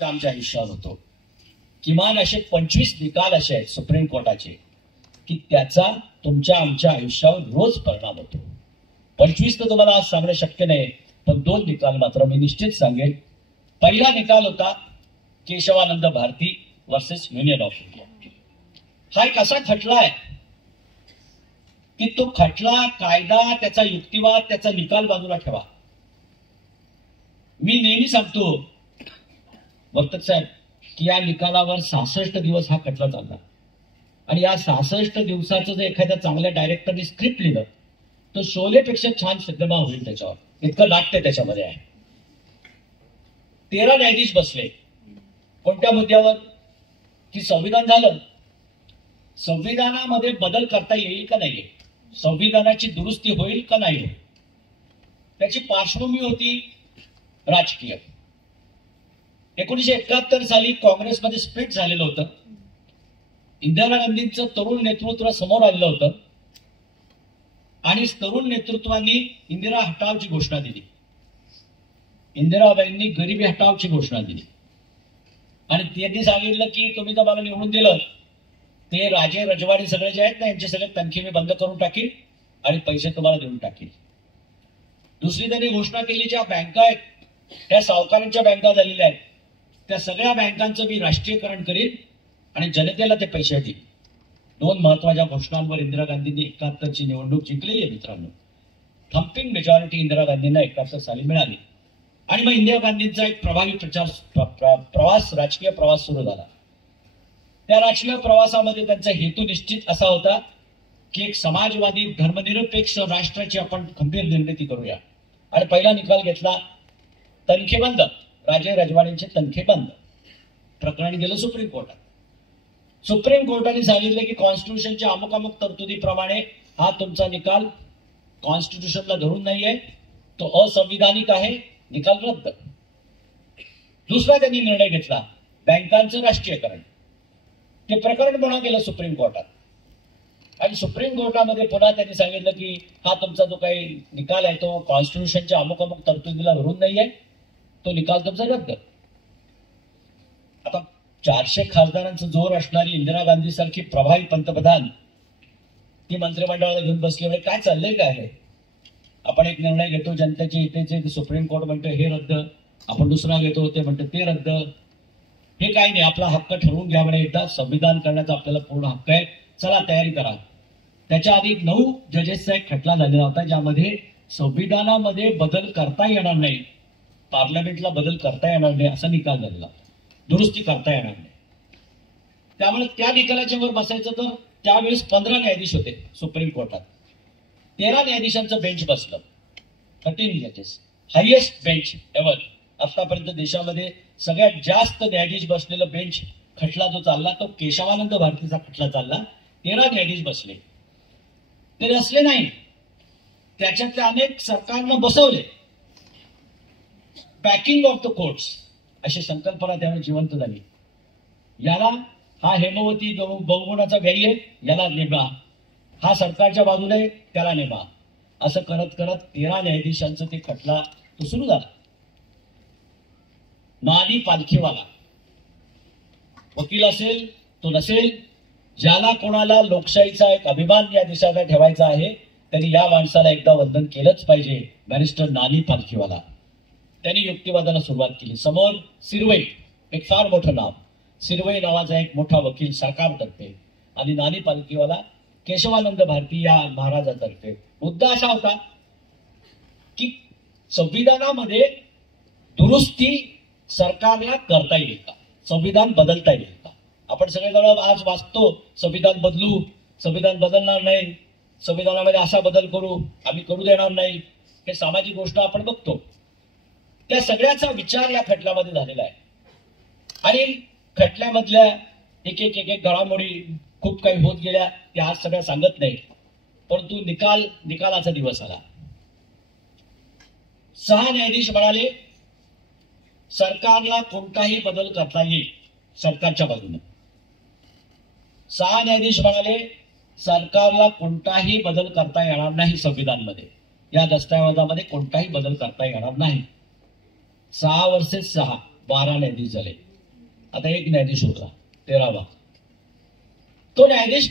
आमच्या आयुष्यावर होतो. किमान असे 25 निकाल असे आहेत सुप्रीम कोर्टाचे की त्याचा तुमच्या आमच्या आयुष्यावर रोज परिणाम होतो. 25 तर तुम्हाला आज सांगणं शक्य नाही, पण 2 निकाल मात्र मी निश्चित सांगेन. पहिला निकाल होता Keshavananda Bharati versus union of India. हा एक असा खटला आहे की तो खटला, कायदा, त्याचा युक्तिवाद, त्याचा निकाल बाजूला ठेवा. मी नेहमी सांगतो वर्तक साहेब की या निकालावर 66 दिवस हा खटला चालला आणि या 66 दिवसाचं जर एखाद्या चांगल्या डायरेक्टरने स्क्रिप्ट लिहिलं तर शोलेपेक्षा छान सिनेमा होईल. त्याच्यावर इतकं नाट्य त्याच्यामध्ये आहे. 13 न्यायाधीश बसले. कोणत्या मुद्द्यावर? की संविधान झालं, संविधानामध्ये बदल करता येईल का नाही, संविधानाची दुरुस्ती होईल का नाही होईल. त्याची पार्श्वभूमी होती राजकीय. 1971 साली काँग्रेसमध्ये स्प्लिट झालेलं होतं. इंदिरा गांधींचं तरुण नेतृत्व समोर आलेलं होतं आणि तरुण नेतृत्वाने इंदिरा हटावची घोषणा दिली. इंदिराबाईंनी गरिबी हटावची घोषणा दिली आणि त्यांनी सांगितलं की तुम्ही जर मला निवडून दिलं ते राजे रजवाडे सगळे जे आहेत ना यांचे सगळे तनखे मी बंद करून टाकील आणि पैसे तुम्हाला देऊन टाकील. दुसरी त्यांनी घोषणा केली ज्या बँका आहेत त्या सावकारांच्या बँका झालेल्या आहेत त्या सगळ्या बँकांचं मी राष्ट्रीयकरण करीन आणि जनतेला ते पैसे देईल. 2 महत्वाच्या घोषणांवर इंदिरा गांधींनी 71ची निवडणूक जिंकलेली आहे मित्रांनो. थम्पिंग मेजॉरिटी इंदिरा गांधींना 71 साली मिळाली आणि मग इंदिरा गांधींचा एक प्रभावी प्रवास, राजकीय प्रवास सुरू झाला. त्या राजकीय प्रवासामध्ये त्यांचा हेतू निश्चित असा होता की एक समाजवादी धर्मनिरपेक्ष राष्ट्राची आपण खंबीर निर्मिती करूया आणि पहिला निकाल घेतला तनखेबंद, राजे रजवाड्यांचे तनखेबंद. प्रकरण गेलं सुप्रीम कोर्टात. सुप्रीम कोर्टाने सांगितले की कॉन्स्टिट्यूशनच्या अमुक अमुक तरतुदीप्रमाणे हा तुमचा निकाल कॉन्स्टिट्यूशनला धरून नाहीये, तो असंविधानिक आहे, निकाल रद्द. दुसरा त्यांनी निर्णय घेतला बँकांचं राष्ट्रीयकरण. ते प्रकरण पुन्हा गेलं सुप्रीम कोर्टात आणि सुप्रीम कोर्टामध्ये पुन्हा त्यांनी सांगितलं की हा तुमचा जो काही निकाल आहे तो कॉन्स्टिट्यूशनच्या अमुक अमुक तरतुदीला धरून नाहीये, तो निकाल तुमचा रद्द. आता 400 खासदारांचा जोर असणारी इंदिरा गांधी सारखी प्रभावी पंतप्रधान ती मंत्रिमंडळाला घेऊन बसली. म्हणजे काय चाललंय काय आहे? आपण एक निर्णय घेतो जनतेच्या हितेचे, सुप्रीम कोर्ट म्हणतो हे रद्द, आपण दुसरा घेतो ते म्हणतो ते रद्द. हे काही नाही, आपला हक्क ठरवून घ्या म्हणे, एकदा संविधान करण्याचा आपल्याला पूर्ण हक्क आहे, चला तयारी करा. त्याच्या आधी 9 जजेसचा एक खटला झालेला होता ज्यामध्ये संविधानामध्ये बदल करता येणार नाही, पार्लमेंटला बदल करता येणार नाही असा निकाल झालेला, दुरुस्ती करता येणार नाही. त्यामुळे त्या निकालाच्या वर बसायचं तर त्यावेळेस 15 न्यायाधीश होते सुप्रीम कोर्टात. 13 न्यायाधीशांचं बेंच बसलं. 13 जजेस, हायएस्ट बेंच एव्हर. आतापर्यंत देशामध्ये सगळ्यात जास्त न्यायाधीश बसलेलं बेंच खटला जो चालला तो केशवानंद भारतीचा खटला चालला. 13 न्यायाधीश बसले. ते नसले नाही, त्याच्यातले अनेक सरकारनं बसवले. पॅकिंग ऑफ द कोर्ट्स अशी संकल्पना त्यावेळी जिवंत झाली. याला हा हेमवती बहुगुणाचा व्यायी आहे, याला नेमा, हा सरकारच्या बाजूने त्याला नेमा, असं करत करत 13 न्यायाधीशांचं ते खटला तो सुरू झाला. नानी पालखीवाला वकील असेल तो नसेल, ज्याला कोणाला लोकशाहीचा एक अभिमान या देशाला ठेवायचा आहे त्यांनी या माणसाला एकदा वंदन केलंच पाहिजे, बॅरिस्टर नानी पालखीवाला. त्यांनी युक्तिवादाला सुरुवात केली. समोर सिरवई, एक फार मोठं नाव, सिरवई नावाचा एक मोठा वकील सरकारतर्फे आणि नानी पालखीवाला केशवानंद भारती या महाराजातर्फे. मुद्दा असा होता की संविधानामध्ये दुरुस्ती सरकारला करता येईल का, संविधान बदलता येईल का. आपण सगळेजण आज वाचतो संविधान बदलू, संविधान बदलणार नाही, संविधानामध्ये असा बदल करू, आम्ही करू देणार नाही, हे सामाजिक गोष्ट आपण बघतो. त्या सगळ्याचा विचार या खटल्यामध्ये झालेला आहे आणि खटल्यामधल्या एक एक एक एक घडामोडी खूप काही होत गेल्या, त्या आज सगळ्या सांगत नाही. परंतु निकालाचा दिवस आला. 6 न्यायाधीश म्हणाले सरकारला कोणताही बदल करता येईल सरकारच्या बाजूने. 6 न्यायाधीश म्हणाले सरकारला कोणताही बदल करता येणार नाही, संविधानामध्ये या दस्तऐवजामध्ये कोणताही बदल करता येणार नाही. 6 वर्सेस 6 12 न्यायाधीश झाले, आता एक न्यायाधीश उरला 13वा. तो न्यायाधीश